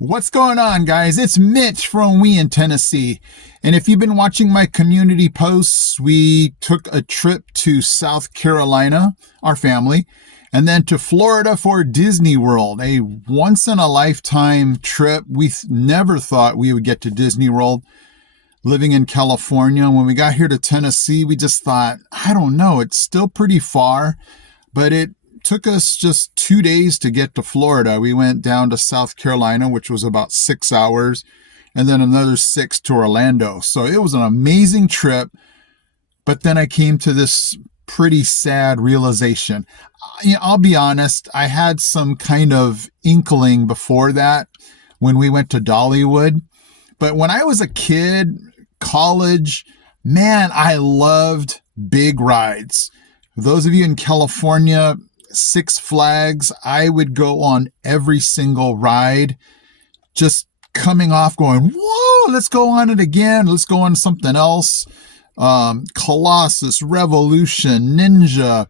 What's going on, guys? It's Mitch from We in Tennessee. And if you've been watching my community posts, we took a trip to South Carolina, our family, and then to Florida for Disney World, a once in a lifetime trip. We never thought we would get to Disney World living in California. When we got here to Tennessee, we just thought, I don't know, it's still pretty far, but it took us just 2 days to get to Florida. We went down to South Carolina, which was about 6 hours, and then another 6 to Orlando. So it was an amazing trip. But then I came to this pretty sad realization. I'll be honest, I had some kind of inkling before that when we went to Dollywood. But when I was a kid, college, man, I loved big rides. Those of you in California, Six Flags, I would go on every single ride, just coming off going, whoa, let's go on it again. Let's go on something else. Colossus, Revolution, Ninja,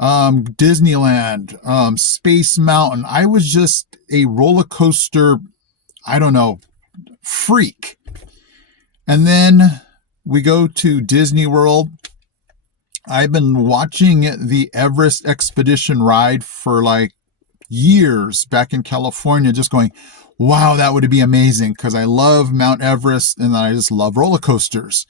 Disneyland, Space Mountain. I was just a roller coaster, I don't know, freak. And then we go to Disney World. I've been watching the Everest Expedition ride for like years back in California, just going, wow, that would be amazing, because I love Mount Everest and I just love roller coasters.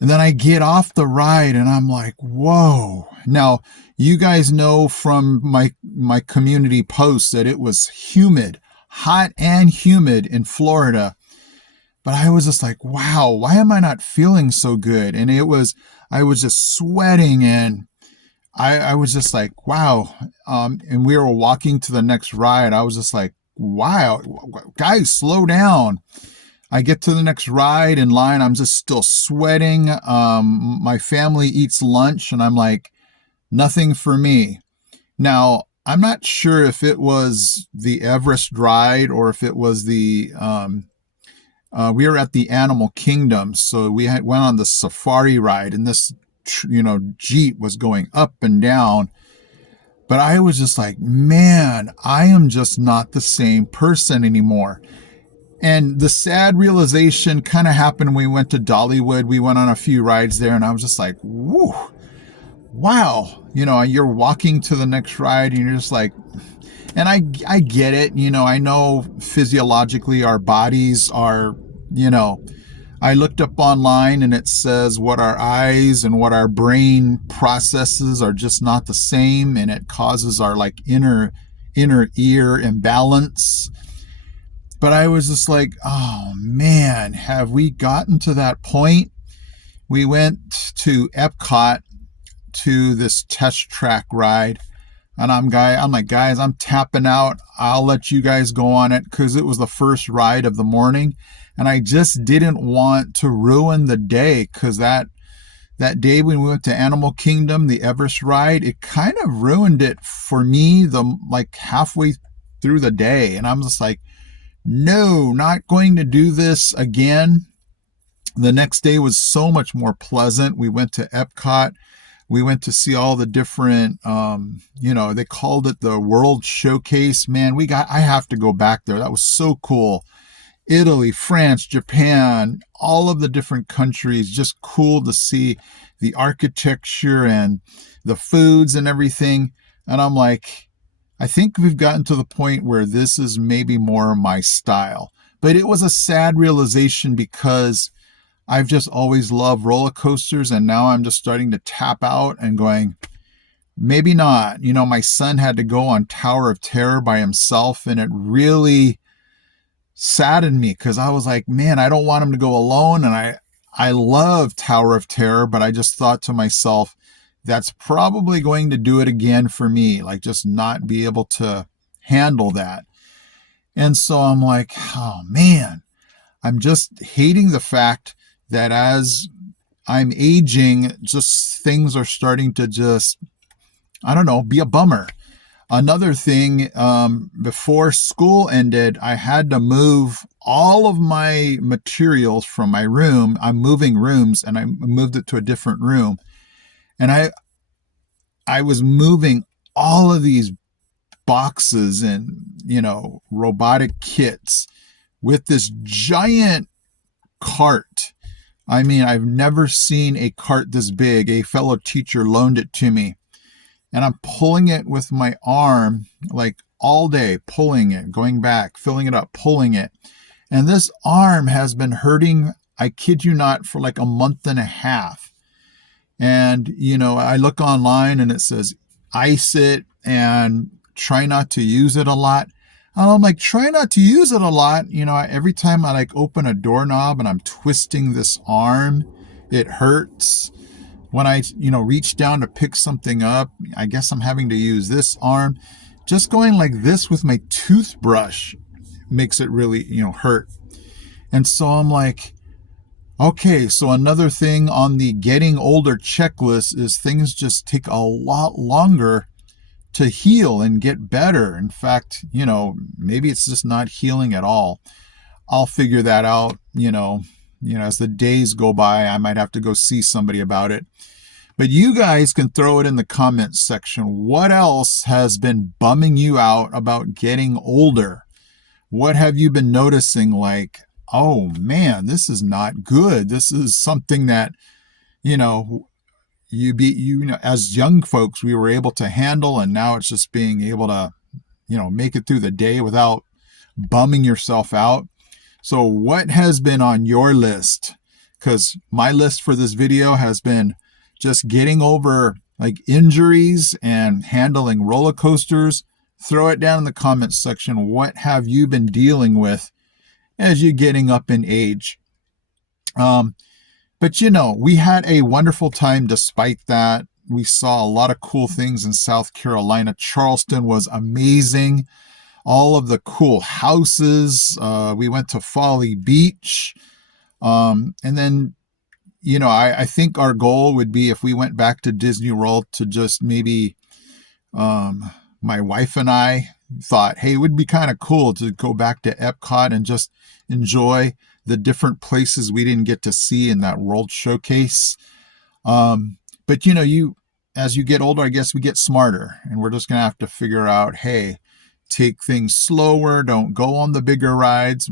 And then I get off the ride and I'm like, whoa. Now, you guys know from my community posts that it was humid, hot and humid in Florida. But I was just like, wow, why am I not feeling so good? And I was just sweating, and I was just like, wow. And we were walking to the next ride. I was just like, wow, guys, slow down. I get to the next ride in line. I'm just still sweating. My family eats lunch, and I'm like, nothing for me. Now, I'm not sure if it was the Everest ride or if it was we were at the Animal Kingdom, so we went on the safari ride, and this, Jeep was going up and down. But I was just like, man, I am just not the same person anymore. And the sad realization kind of happened when we went to Dollywood. We went on a few rides there, and I was just like, whoo, wow. You're walking to the next ride, and you're just like, and I get it. I know physiologically our bodies are, I looked up online and it says what our eyes and what our brain processes are just not the same. And it causes our like inner ear imbalance. But I was just like, oh man, have we gotten to that point? We went to Epcot to this test track ride. And I'm like, guys, I'm tapping out. I'll let you guys go on it, because it was the first ride of the morning. And I just didn't want to ruin the day, because that day when we went to Animal Kingdom, the Everest ride, it kind of ruined it for me like halfway through the day. And I'm just like, no, not going to do this again. The next day was so much more pleasant. We went to Epcot. We went to see all the different, they called it the World Showcase. Man, I have to go back there. That was so cool. Italy, France, Japan, all of the different countries, just cool to see the architecture and the foods and everything. And I'm like, I think we've gotten to the point where this is maybe more my style. But it was a sad realization, because I've just always loved roller coasters, and now I'm just starting to tap out and going, maybe not. My son had to go on Tower of Terror by himself, and it really saddened me, because I was like, man, I don't want him to go alone. And I love Tower of Terror, but I just thought to myself, that's probably going to do it again for me, like just not be able to handle that. And so I'm like, oh man, I'm just hating the fact that as I'm aging, just things are starting to just, I don't know, be a bummer. Another thing, before school ended, I had to move all of my materials from my room. I'm moving rooms, and I moved it to a different room. And I was moving all of these boxes and, robotic kits with this giant cart. I mean, I've never seen a cart this big. A fellow teacher loaned it to me, and I'm pulling it with my arm, like all day, pulling it, going back, filling it up, pulling it. And this arm has been hurting, I kid you not, for like a month and a half. And, I look online and it says ice it and try not to use it a lot. And I'm like, try not to use it a lot. Every time I like open a doorknob and I'm twisting this arm, it hurts. When I, reach down to pick something up, I guess I'm having to use this arm. Just going like this with my toothbrush makes it really, hurt. And so I'm like, okay, so another thing on the getting older checklist is things just take a lot longer to heal and get better. In fact, maybe it's just not healing at all. I'll figure that out, as the days go by. I might have to go see somebody about it. But you guys can throw it in the comments section. What else has been bumming you out about getting older? What have you been noticing, like, oh man, this is not good. This is something that, as young folks, we were able to handle, and now it's just being able to, make it through the day without bumming yourself out. So what has been on your list? Because my list for this video has been just getting over like injuries and handling roller coasters. Throw it down in the comments section. What have you been dealing with as you're getting up in age? But we had a wonderful time despite that. We saw a lot of cool things in South Carolina. Charleston was amazing. All of the cool houses. We went to Folly Beach. And then, I think our goal would be, if we went back to Disney World, to just maybe, my wife and I thought, hey, it would be kind of cool to go back to Epcot and just enjoy the different places we didn't get to see in that World Showcase. But as you get older, I guess we get smarter, and we're just going to have to figure out, hey, take things slower. Don't go on the bigger rides.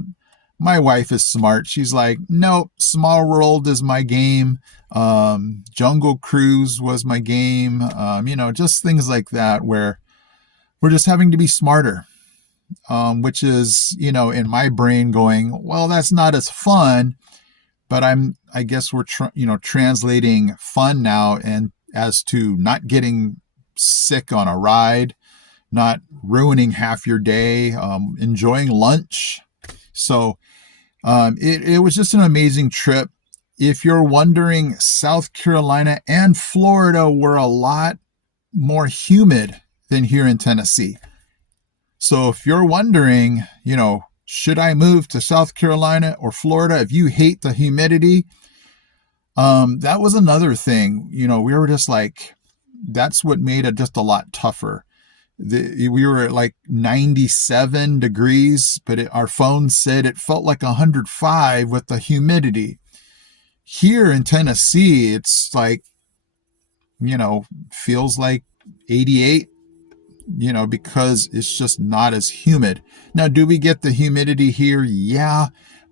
My wife is smart. She's like, nope, Small World is my game. Jungle Cruise was my game. Just things like that, where we're just having to be smarter. Which is, in my brain going, well, that's not as fun, but I guess we're, translating fun now and as to not getting sick on a ride, not ruining half your day, enjoying lunch. So, it was just an amazing trip. If you're wondering, South Carolina and Florida were a lot more humid than here in Tennessee. So if you're wondering, should I move to South Carolina or Florida if you hate the humidity? That was another thing. We were just like, that's what made it just a lot tougher. We were at like 97 degrees, but our phone said it felt like 105 with the humidity. Here in Tennessee, it's like, feels like 88. Because it's just not as humid. Now, do we get the humidity here? Yeah,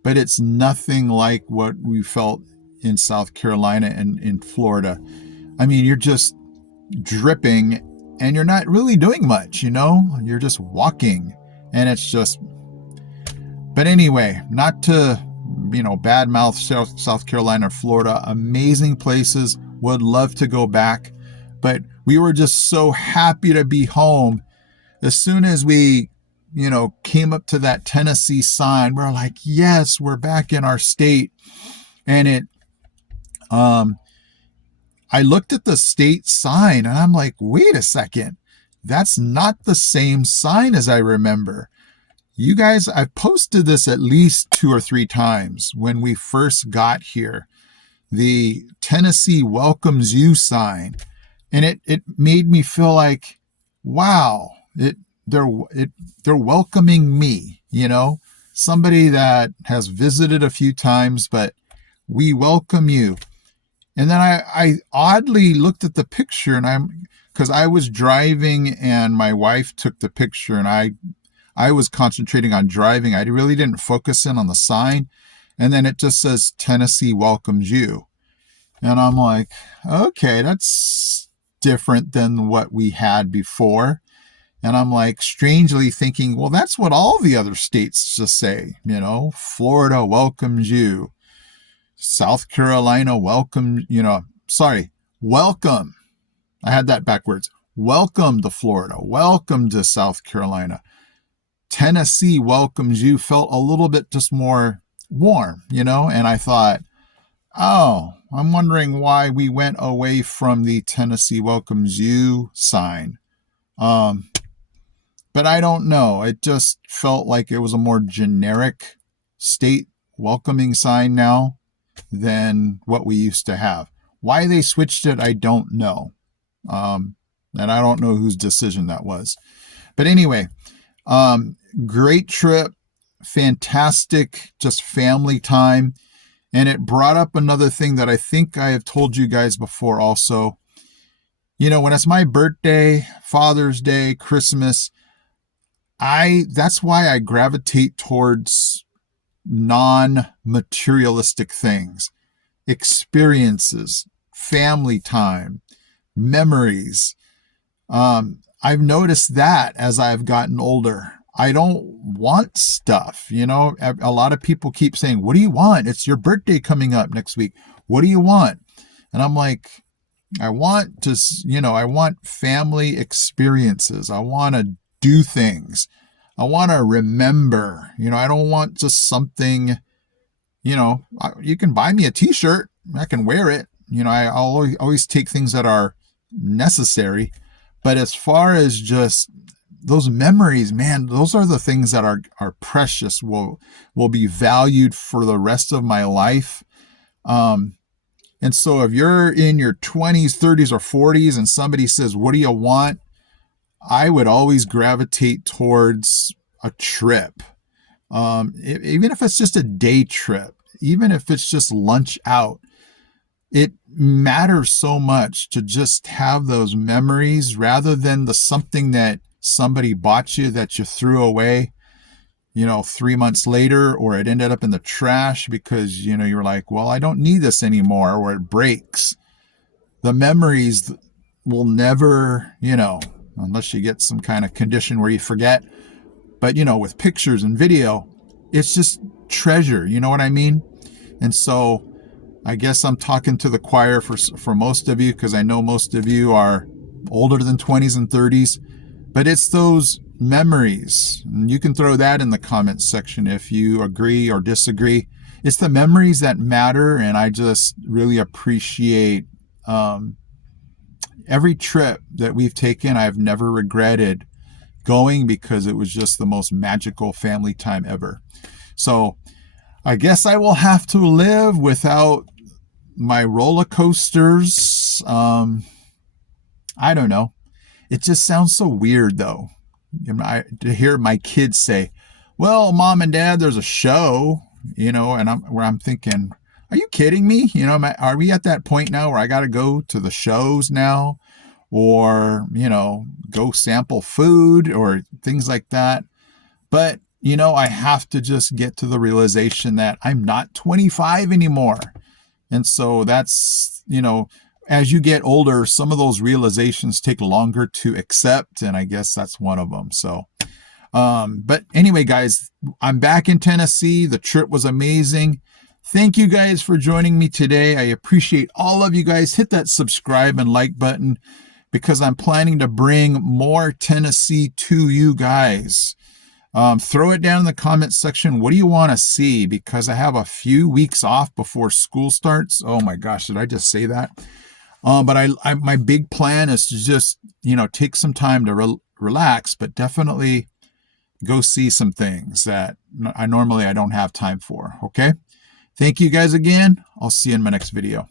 but it's nothing like what we felt in South Carolina and in Florida. I mean, you're just dripping and you're not really doing much, you're just walking, and it's just, but anyway, not to, badmouth South Carolina or Florida. Amazing places, would love to go back. But we were just so happy to be home. As soon as we, came up to that Tennessee sign, we're like, yes, we're back in our state. And I looked at the state sign and I'm like, wait a second, that's not the same sign as I remember. You guys, I've posted this at least 2 or 3 times when we first got here. The Tennessee welcomes you sign. And it made me feel like, wow, they're welcoming me, somebody that has visited a few times, but we welcome you. And then I oddly looked at the picture, and because I was driving and my wife took the picture, and I was concentrating on driving. I really didn't focus in on the sign. And then it just says Tennessee welcomes you. And I'm like, okay, that's different than what we had before. And I'm like strangely thinking, well, that's what all the other states just say. Florida welcomes you. South Carolina welcome, welcome. I had that backwards. Welcome to Florida. Welcome to South Carolina. Tennessee welcomes you felt a little bit just more warm, and I thought, oh, I'm wondering why we went away from the Tennessee welcomes you sign. But I don't know. It just felt like it was a more generic state welcoming sign now than what we used to have. Why they switched it, I don't know. And I don't know whose decision that was. But anyway, great trip, fantastic, just family time. And it brought up another thing that I think I have told you guys before also. When it's my birthday, Father's Day, Christmas, that's why I gravitate towards non-materialistic things, experiences, family time, memories. I've noticed that as I've gotten older. I don't want stuff. A lot of people keep saying, what do you want? It's your birthday coming up next week. What do you want? And I'm like, I want family experiences. I want to do things. I want to remember. I don't want just something, you can buy me a t-shirt. I can wear it. I'll always take things that are necessary. But as far as just those memories, man, those are the things that are precious, will be valued for the rest of my life. And so if you're in your 20s, 30s, or 40s and somebody says, what do you want? I would always gravitate towards a trip. Even if it's just a day trip, even if it's just lunch out, it matters so much to just have those memories rather than the something that somebody bought you that you threw away, 3 months later, or it ended up in the trash because, you're like, well, I don't need this anymore, or it breaks. The memories will never, unless you get some kind of condition where you forget. But, with pictures and video, it's just treasure. You know what I mean? And so I guess I'm talking to the choir for most of you, because I know most of you are older than 20s and 30s. But it's those memories. And you can throw that in the comments section if you agree or disagree. It's the memories that matter. And I just really appreciate every trip that we've taken. I've never regretted going because it was just the most magical family time ever. So I guess I will have to live without my roller coasters. I don't know. It just sounds so weird, though, to hear my kids say, well, Mom and Dad, there's a show, and I'm thinking, are you kidding me? Are we at that point now where I got to go to the shows now, or, go sample food or things like that? But, I have to just get to the realization that I'm not 25 anymore. And so that's, as you get older, some of those realizations take longer to accept. And I guess that's one of them. So, but anyway, guys, I'm back in Tennessee. The trip was amazing. Thank you guys for joining me today. I appreciate all of you guys. Hit that subscribe and like button, because I'm planning to bring more Tennessee to you guys. Throw it down in the comment section. What do you want to see? Because I have a few weeks off before school starts. Oh my gosh, did I just say that? But my big plan is to just, take some time to relax, but definitely go see some things that I don't have time for. Okay. Thank you guys again. I'll see you in my next video.